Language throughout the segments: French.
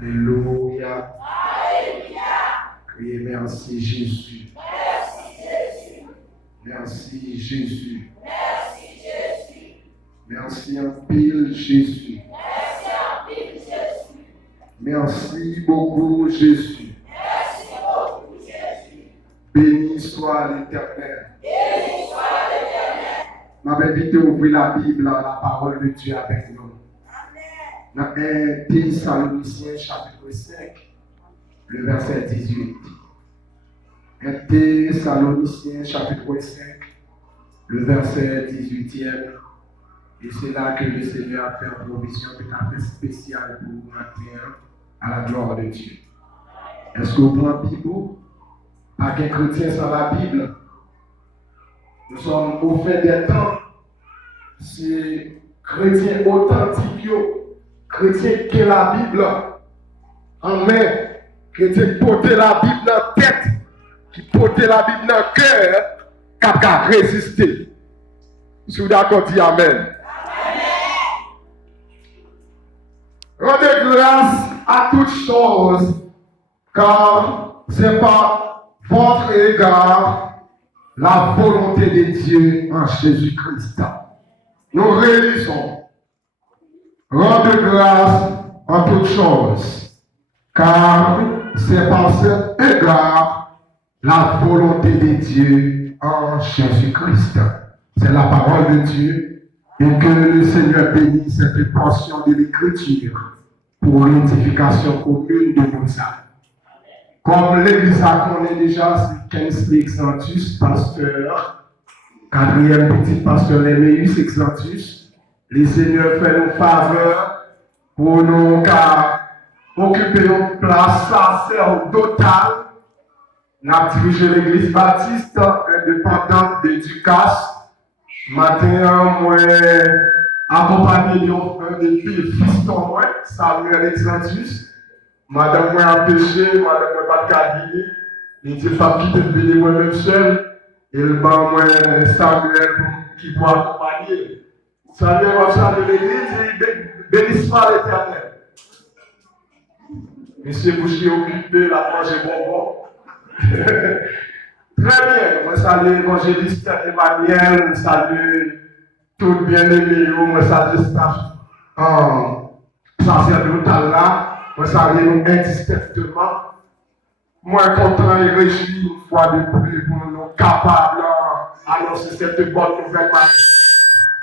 Alléluia. Criez merci Jésus. Merci Jésus. Merci en pile Jésus. Merci beaucoup Jésus. Béni soit l'Éternel. Ma invité à ouvrir la Bible, la parole de Dieu avec nous. Dans 1 Thessaloniciens chapitre 5, le verset 18. 1 Thessaloniciens chapitre 5, le verset 18e. Et c'est là que le Seigneur a fait une provision tout à fait spéciale pour vous matin à la gloire de Dieu. Est-ce que vous prenez la Bible? Pas qu'un chrétien sans la Bible. Nous sommes au fait des temps. C'est chrétien authentique, chrétien qui a la Bible en main, chrétien qui porte la Bible dans la tête, qui porte la Bible dans le cœur, qui a résisté. Si vous êtes d'accord, dites Amen. Rendez grâce à toutes choses, car c'est par votre égard la volonté de Dieu en Jésus-Christ. Nous réalisons. Rendez grâce à toutes choses, car c'est par cet égard la volonté de Dieu en Jésus-Christ. C'est la parole de Dieu. Et que le Seigneur bénisse cette portion de l'Écriture pour l'édification commune de nos âmes. Comme l'Église a connaît déjà, c'est 15 Exantus, pasteur, 4e petit pasteur Léméus Exantus. Le Seigneur fait nos faveurs pour nous occuper une place sacerdotale. Nous avons dirigé l'Église baptiste indépendante d'Éducation. Matin, moi, accompagné d'un des fistons, moi, Samuel Exantus. Madame, moi, empêché, madame, moi, pas de cabine. Il dit, pas quitter le venir moi-même seul. Et le banc, moi, Samuel, qui doit accompagner. Samuel va saluer l'église et bénisse pas l'Éternel. Monsieur Boucher occupé, la manger bonbon. Très bien, moi salue l'évangéliste Emmanuel, moi salue tout bien-aimé, moi salue staff sacerdotal là, moi salue nous indistinctement. Moi content et réjoui une fois de plus pour nous capables d'annoncer cette bonne nouvelle matin.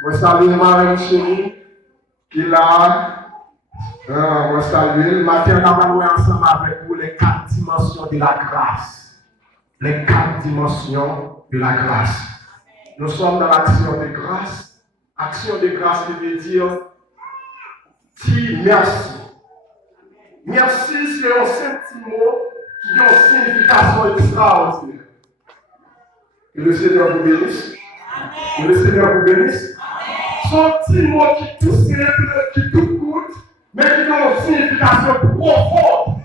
Moi salue Marie chérie qui là, moi salue le matin, on va jouer ensemble avec vous les 4 dimensions de la grâce. Les 4 dimensions de la grâce. Nous sommes dans l'action de grâce. Action de grâce qui veut dire dis merci. Merci, c'est un sentiment qui a une signification extraordinaire. Que le Seigneur vous bénisse. Que le Seigneur vous bénisse. Son petit mot qui tout simple, qui tout court, mais qui a une signification profonde.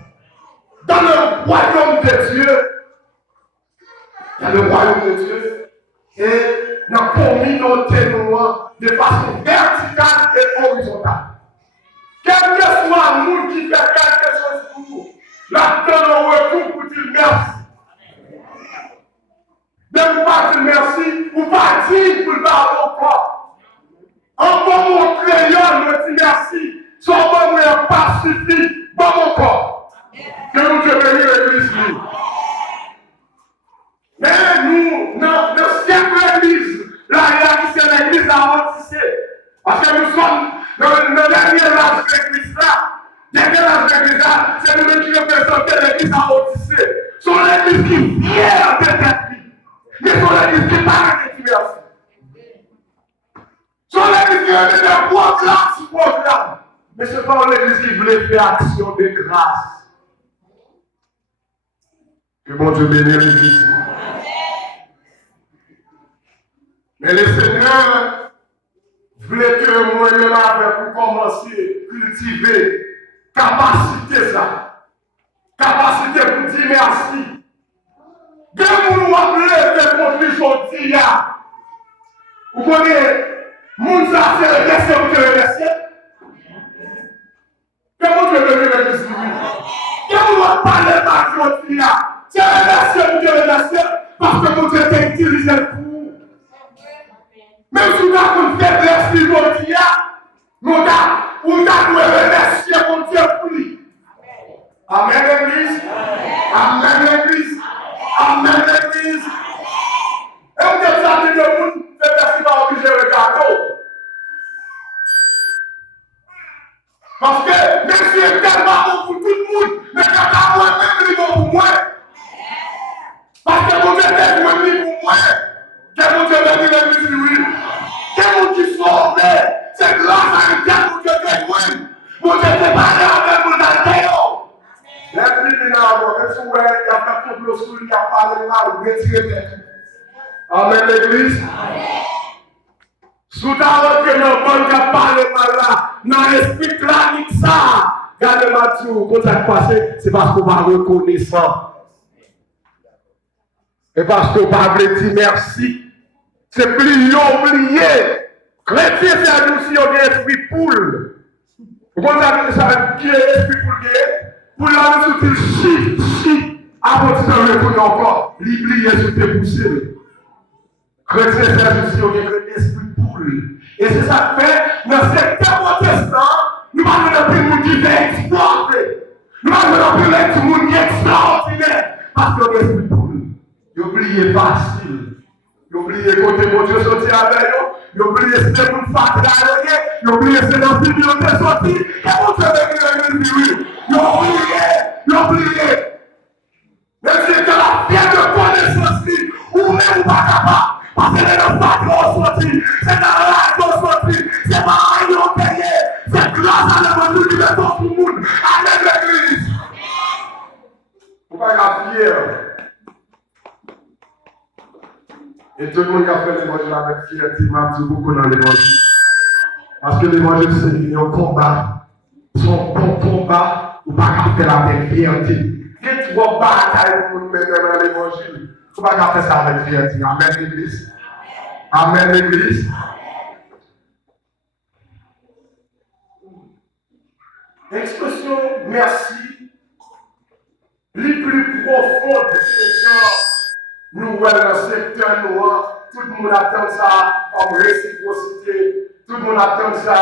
Dans le royaume de Dieu, dans le royaume de Dieu et dans la communauté noire de façon verticale et horizontale. Quel que soit le monde qui fait quelque chose pour nous, là-dedans on retourne pour dire merci. Ne vous pas dire merci, ou pas dire pour le parler encore. En bon mot crayon, me dit merci, son bon mot pas suffit, bon mon corps. Que nous te bénisse l'église. Mais nous, notre siècle église, la réalité c'est l'église à Antissé. Parce que nous sommes dans le dernier âge de l'église là. Dernier âge de l'église là, c'est nous qui représentons l'église à Antissé. C'est l'église qui est fière de cette vie. Mais c'est l'église qui parle de merci. C'est l'église qui a des programmes sur programme. Mais c'est pas l'église qui voulait faire action de grâce. Que bon Dieu bénisse l'église. Mais le Seigneur voulait que moi-même avec vous commencer à cultiver capacité ça. Capacité pour dire merci. Dès que vous rappelez des conflits aujourd'hui, vous connaissez, moun ça c'est le question que le remercier. Comment tu veux venir avec ce livre? parler mal aujourd'hui, c'est remercier Dieu, remercier, parce que mon Dieu t'a utilisé pour. Même si vous avez une faiblesse aujourd'hui, vous devez remercier mon Dieu pour lui. Amen, l'église. Amen, l'église. Amen, l'église. Et vous êtes amis de monde, c'est pas obligé de regarder. Parce que même si c'est tellement bon pour tout le monde, mais quand moi, même lui bon pour moi. Parce que mon Dieu est bon pour moi. Que mon Dieu est l'église, oui. Que mon Dieu sauve. C'est grâce à un Dieu mon Dieu est bon. Mon Dieu est pas là avec mon Dieu. Lève-lui là, même si vous voyez, il y a pas tout le soul qui a parlé mal, retirez tête. Amen, l'église. Sous ta route que nos bonnes qui a parlé mal là, dans l'esprit clanique ça. Regardez-moi tout, quand ça passé, c'est parce qu'on va reconnaissant. Et parce qu'on va dire merci. C'est plus oublié. Chrétien, c'est à nous si on a l'esprit poule. Vous comprenez ça, qui est l'esprit poule? Pour la nous tout chiffre, avant de se retourner encore, l'oublier sous tes poussées. Chrétien, c'est à nous si on a l'esprit poule. Et c'est ça que fait, dans ce secteur protestant, nous parlons d'un monde qui fait exploser. Nous parlons d'un monde qui est extraordinaire. Parce que l'esprit poule. Oubliez facile. Oubliez côté mon Dieu sorti avec eux. Oubliez c'est pour une fête là. Oubliez c'est dans le film qui est sorti. Et mon Dieu est venu. Oubliez. Même si c'est la pierre de connaissance, ou même pas capable. Parce que c'est dans le fête qui est sorti. C'est dans la qui est sorti. C'est pas un qui est payé. C'est grâce à l'évangile qui est dans tout le monde. Amen l'église. Faut pas être fier. Et tout le monde qui a fait l'évangile avec fierté m'a dit beaucoup dans l'évangile. Parce que l'évangile, c'est un combat. Son bon combat, ou pas qu'à faire avec fierté. Il y a trois batailles pour nous mettre dans l'évangile. Il ne faut pas qu'à faire ça avec fierté. Amen, l'église. Amen, l'église. L'expression merci, les plus profondes de ce genre. Nous, dans le secteur noir, tout le monde attend ça comme réciprocité, tout le monde attend ça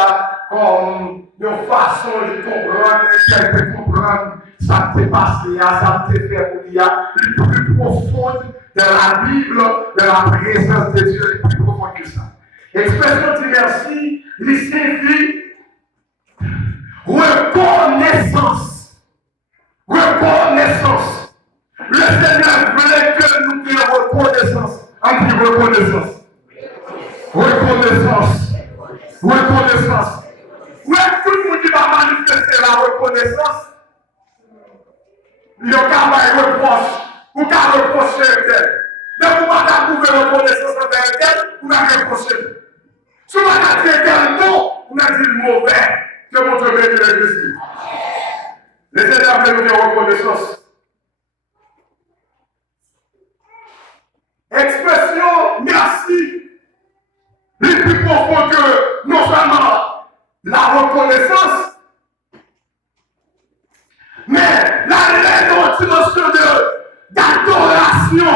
comme une façon de comprendre, qu'elle peut comprendre, ça t'est passé, ça t'est fait pour dire, le plus profonde de la Bible, de la présence de Dieu, le plus profond que ça. L'expression de merci, il signifie reconnaissance. Reconnaissance. Le Seigneur voulait que nous ayons reconnaissance. En dit reconnaissance. Reconnaissance. Reconnaissance. Où est-ce que tout le monde qui va manifester la reconnaissance? Il y a un reproche. Ou qu'à reprocher tel. Mais vous ne pouvez pas trouver reconnaissance envers tel, vous n'avez reproché. Si vous avez dit tel mot, vous avez dit le mauvais. Que mon Dieu bénisse l'église. Le Seigneur veut nous dire reconnaissance. Expression merci. Les plus profond que non seulement la reconnaissance, mais la dimension d'adoration.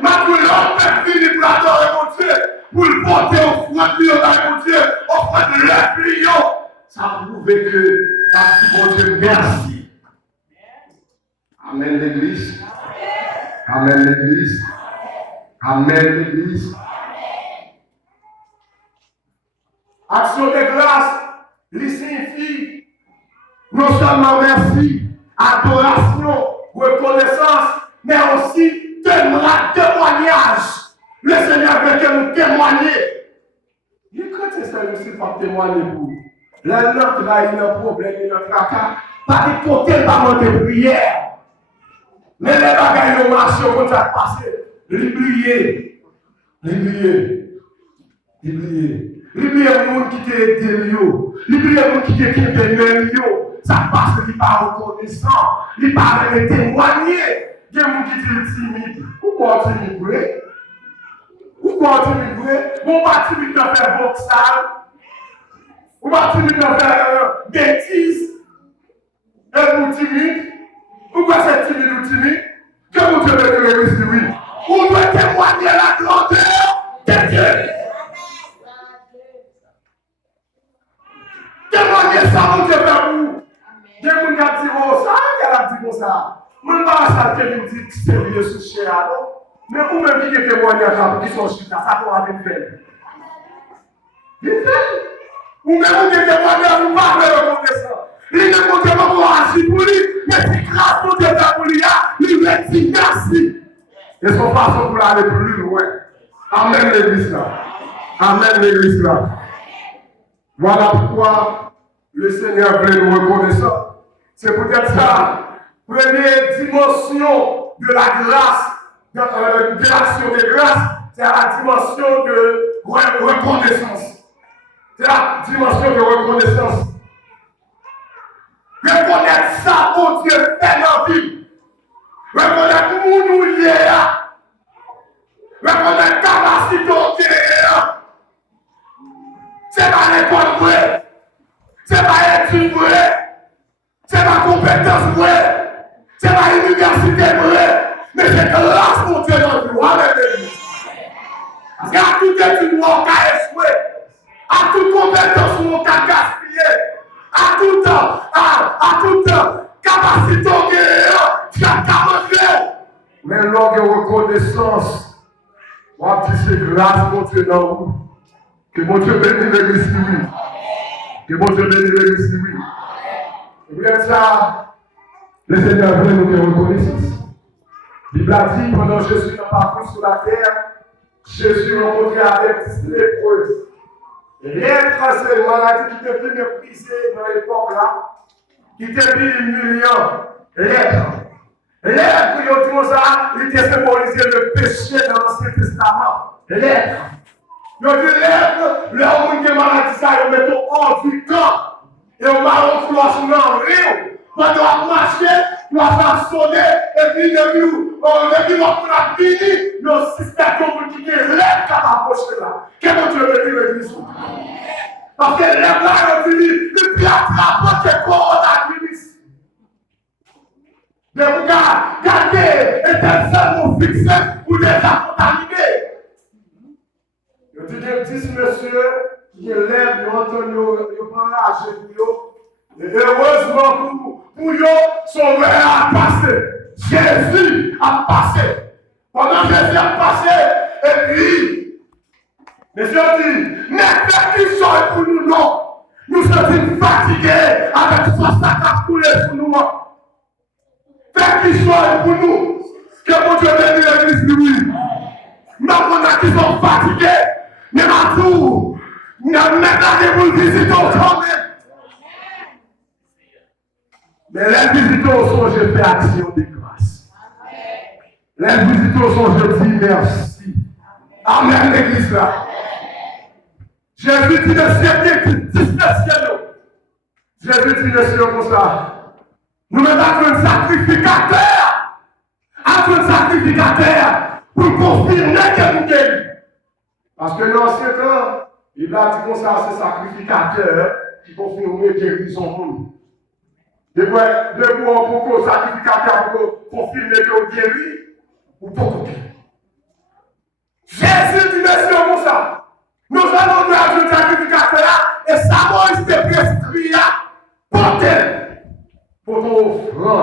Ma pour l'homme peut finir pour adorer mon Dieu, pour le porter offrande de mon Dieu, offrande de l'influence. Ça prouve que la dit mon Dieu merci. Amen l'église. Amen l'église. Amen l'église. Action de grâce, il signifie non seulement merci, adoration, reconnaissance, mais aussi témoignage. Le Seigneur veut que nous témoignions. Il quand c'est ça aussi pour témoigner pour vous. La nôtre là, il y a un problème, il y a un tracas. Pas de côté, pas de prière. Mais les bagailles ont marché au contraire passé. L'oublier. L'oublier le monde qui t'a aidé, l'oublier le monde qui t'a aidé, ça passe, il n'est pas reconnaissant, il n'est pas témoigner. Il y a des gens qui sont timides. Pourquoi timide, vrai? Pourquoi timide, vrai? On va timide de faire boxal. On va timide de faire bêtises. Et vous timide. Il y a des gens qui disent, oh, ça, qu'elle a dit comme ça. Je ne sais pas ça qu'elle me dit que c'est lié sur ce chien, non? Mais vous même qui témoignage qui sont sur ça pour aller faire. Ou même vous qui témoignage, vous parlez de reconnaissance. Il ne compte pas pour agir pour lui, mais si grâce pour Dieu pour lui, il va dire merci. Et son façon pour aller plus loin. Amen l'église là. Amen l'église là. Voilà pourquoi le Seigneur veut nous reconnaissance. C'est peut-être ça, première dimension de la grâce, de l'action de grâce, c'est la dimension de reconnaissance. C'est la dimension de reconnaissance. Reconnaître ça pour Dieu fait dans la vie. Reconnaître où nous y est. Reconnaître la capacité. C'est pas l'école vraie. C'est pas l'étude vraie. C'est pas compétence vraie. C'est pas l'université vraie. Mais c'est grâce pour Dieu dans le vie. Amen. Parce qu'à toute étude, on a échoué. À toute compétence, on a gaspillé. À toute capacité, on a capacité. Mais l'homme de reconnaissance, on a dit c'est grâce pour Dieu dans vous. Que mon Dieu bénisse l'église de lui. Que mon Dieu bénisse l'église de lui. Et bien ça, le Seigneur veut nous faire reconnaissance. La Bible a dit, pendant Jésus n'a pas pris sur la terre, Jésus rencontré avec 10 lépreux. L'être, c'est une maladie qui était plus méprisée dans l'époque là, qui était plus humiliant. L'être. L'être, il dit ça, il était symbolisé le péché dans l'Ancien Testament. L'être. Il dit l'être, l'homme qui a maladie, ça, il met hors du temps. Et on va renflouer dans le rio. Quand on va marcher, on va sonner, et puis depuis on a fini, le système qui est l'être qui a approché là. Qu'est-ce que Dieu veut dire l'église? Parce que l'être là, on dit, il peut attraper que coronavirus. Mais vous gardez, et tel seul vous fixez, vous les contaminés. Je dis, 10 messieurs qui lèvent, ils entendent, ils prennent la pour et heureusement pour eux, son verre a passé. Jésus a passé. Pendant Jésus a passé, et puis, messieurs dit, mais faites qu'ils soient pour nous, non. Nous sommes fatigués avec ce qui a coulé sur nous. Faites qu'ils soient pour nous. Que mon Dieu bénisse l'église de lui. Nous avons qui sont fatigués, mais maintenant, nous avons maintenant pour visiter quand même. Mais les visiteurs sont, je fais action de grâce. Les visiteurs sont, je dis merci. Amen, l'église là. Jésus dit le ciel qui dit le ciel. Jésus dit le ciel comme ça. Nous mettons un sacrificateur. Un sacrificateur pour confirmer que nous guérissons. Parce que dans l'ancien temps, il a dit comme ça, c'est sacrificateur qui confirme que guérison. De quoi on sacrificateur pour confirmer que vous guérit ou pas guéri. Jésus dit monsieur comme ça. Nous allons nous ajouter un sacrificateur et ça va se prescrire pour ton offrande.